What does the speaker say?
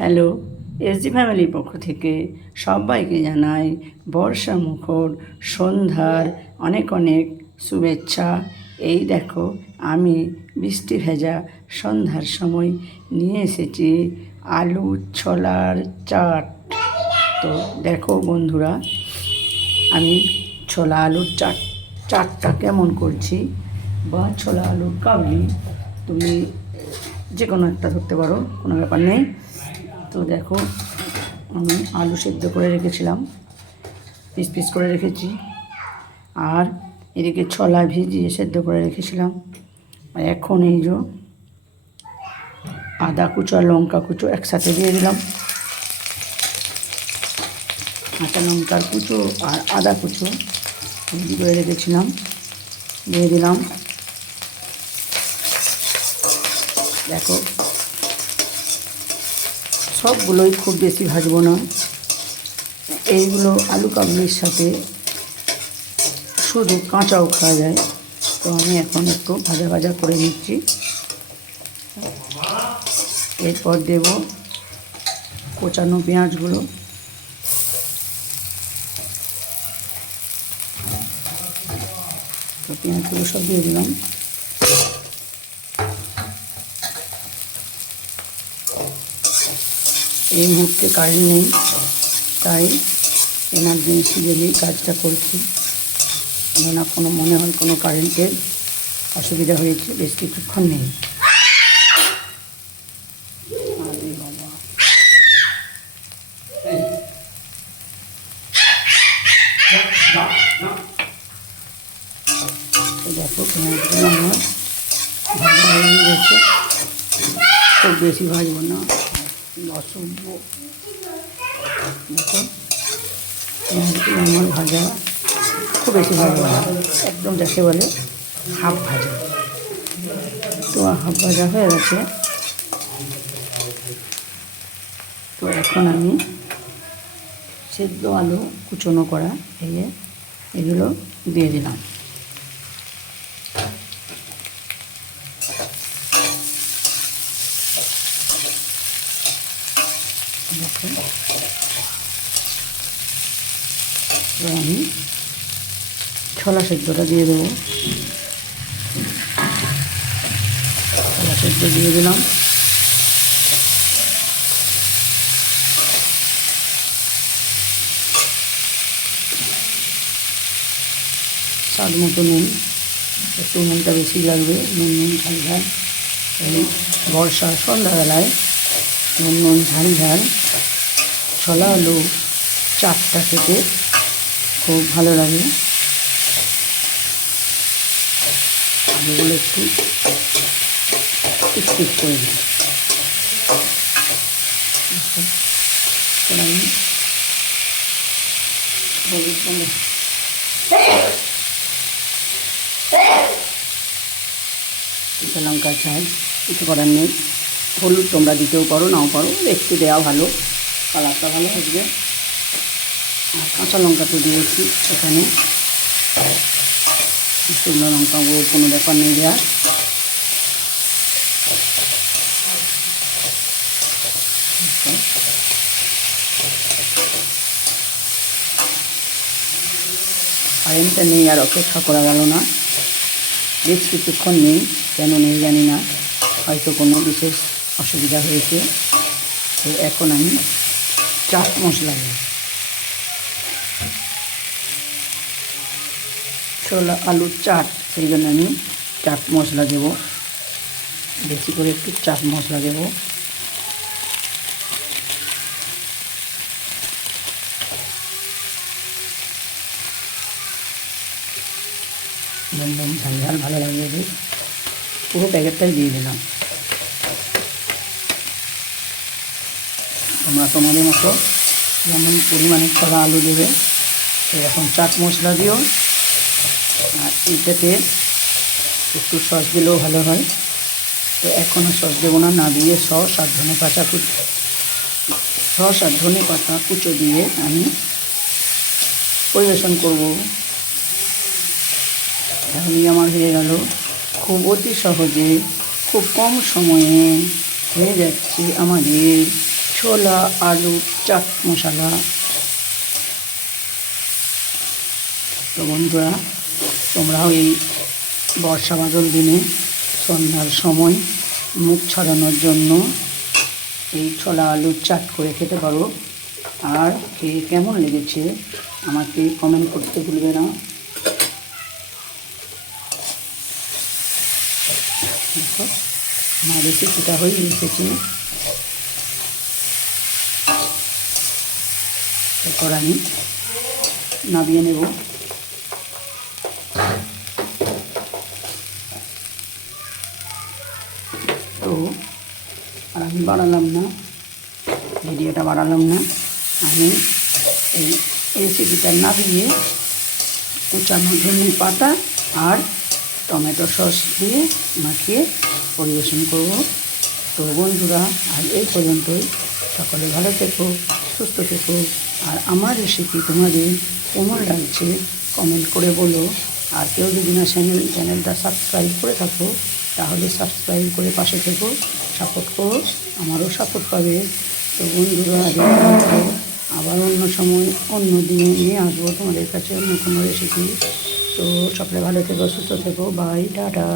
Hello SG ফ্যামিলির পক্ষ থেকে সবাইকে জানাই বর্ষা মুখর, সন্ধ্যার অনেক অনেক শুভেচ্ছা। এই দেখো, আমি বৃষ্টি ভেজা সন্ধ্যার সময় নিয়ে এসেছি আলু ছোলার চাট। তো দেখো বন্ধুরা, আমি ছোলা আলুর চাট, চাটটা কেমন করছি? বা ছোলা আলুর কাবলি, তুমি যে কোনো একটা ধরতে পারো, কোনো ব্যাপার নেই। তো দেখো, আমি আলু সেদ্ধ করে রেখেছিলাম, পিস পিস করে রেখেছি। আর এদিকে ছোলা ভিজিয়ে সেদ্ধ করে রেখেছিলাম। এখন এই যে আদা কুচো আর লঙ্কা কুচো একসাথে দিয়ে দিলাম। কাঁচা লঙ্কার কুচো আর আদা কুচো ভিজি করে রেখেছিলাম। দিয়ে দিলাম। দেখো সবগুলোই খুব বেশি ভাজবো না। এইগুলো আলু কাবলির সাথে শুধু কাঁচাও খাওয়া যায়। তো আমি এখন একটু ভাজা ভাজা করে নিচ্ছি। এরপর দেব কোচানো পেঁয়াজগুলো। তো পেঁয়াজগুলো সব দিয়ে দিলাম। এই মুহূর্তে কারেন্ট নেই, তাই এমার্জেন্সি গেলেই কাজটা করছি। না কোনো মনে হয় কোনো কারেন্টের অসুবিধা হয়েছে বেশ কিছুক্ষণ নেই। দেখো আমার ভাজা হয়ে গেছে। খুব বেশি ভাজবো না। অসভ্য দেখো ভাজা খুব বেশি না একদম যাকে বলে, হাফ ভাজা। তো হাফ ভাজা হয়ে গেছে, তো এখন আমি সেদ্ধ আলু কুচনো করা, এই এগুলো দিয়ে দিলাম। দেখো এবার আমি ছোলা সেদ্ধটা দিয়ে দেবো। ছোলা সেদ্ধ দিয়ে দিলাম। স্বাদ মতো নুন, একটু নুনটা বেশি লাগবে, নুন নুন ঝাল ঝাল। এই বর্ষা সন্ধ্যাবেলায় নুন নুন ঝাল ঝাল। ছোলা আলু চাটটা খেতে খুব ভালো লাগে। আলুগুলো একটু পিস করে দিই হলুদ লঙ্কা চাই কিছু করার নেই। হলুদ তোমরা দিতেও পারো, নাও পারো। একটু দেওয়া ভালো। কালারটা ভালো আসবে। আর কাঁচা লঙ্কা তো দিয়েছি এখানে। শুকনো লঙ্কা গুঁড়ো কোনো ব্যাপার নেই দেওয়ার কারেন্টটা নেই আর অপেক্ষা করা গেল না। বেশ কিছুক্ষণ নেই, কেন নেই জানি না। হয়তো কোনো বিশেষ অসুবিধা হয়েছে। তো এখন আমি চাট মশলা দিই ছোলা, আলুর চাট, সেই জন্য আমি চাট মশলা দেব। বেশি করে একটু চাট মশলা দেব। একদম ঝাল ভালো লাগবে পুরো প্যাকেটটাই দিয়ে দিলাম। তোমরা তোমাদের মতো যেমন পরিমাণে ছোলা আলু দেবে, এরকম চাট মশলা দিও। আর এইটাতে একটু সস দিলেও ভালো হয়। তো এখনও সস দেবো না না দিয়ে সস আর ধনে পাতা কুচো। সস আর ধনে পাতা কুচো দিয়ে আমি পরিবেশন করব। তাহলেই আমার হয়ে গেল। খুব অতি সহজে, খুব কম সময়ে হয়ে যাচ্ছে আমাদের ছোলা, আলু, চাট মশলা। তো বন্ধুরা, তোমরাও এই বর্ষা বাদল দিনে সন্ধ্যার সময় মুখ ছড়ানোর জন্য এই ছোলা আলুর চাট করে খেতে পারো। আর খেয়ে কেমন লেগেছে আমাকে কমেন্ট করতে ভুলবে না। আমার রেসিপিটা হয়ে এসেছে। এরপর আমি নামিয়ে নেব। তো আর আমি বাড়ালাম না, ভিডিওটা বাড়ালাম না। আমি এই রেসিপিটা নামিয়ে কুচানো ধনে পাতা আর টমেটো সস দিয়ে মাখিয়ে পরিবেশন করব। তো বন্ধুরা, আজ এই পর্যন্তই। সকলে ভালো থেকো, সুস্থ থেকো। আর আমার রেসিপি তোমাদের কেমন লাগছে কমেন্ট করে বলো। আর কেউ যদি না চ্যানেল চ্যানেলটা সাবস্ক্রাইব করে থাকো, তাহলে সাবস্ক্রাইব করে পাশে থেকো। সাপোর্ট করো, আমারও সাপোর্ট পাবে। তো বন্ধুরা। আবার অন্য সময়, অন্য দিনে নিয়ে আসব তোমাদের কাছে অন্য কোনো রেসিপি তো সকলে ভালো থেকো, সুস্থ থেকো। Bye tata.